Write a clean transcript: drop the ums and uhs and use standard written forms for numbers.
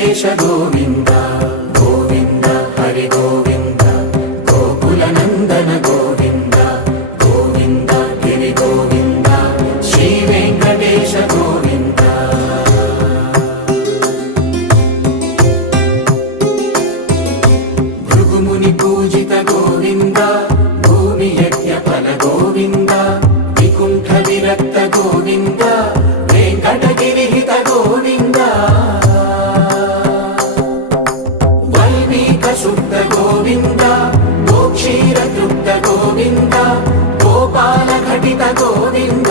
వెంకటేశ గోవింద గోవింద హరి గోవింద గోకుల నందన గోవింద గోవింద గిరి గోవింద శ్రీ వెంకటేశ గోవింద భృగుముని పూజిత గోవింద భూమి యజ్ఞ ఫల గోవింద వికుంఠ విరక్త గోవింద వెంకటగిరిహిత గోవింద వల్మీక శుద్ధ గోవింద గోక్షీర తృప్త గోవింద గోపాల ఘటిత గోవింద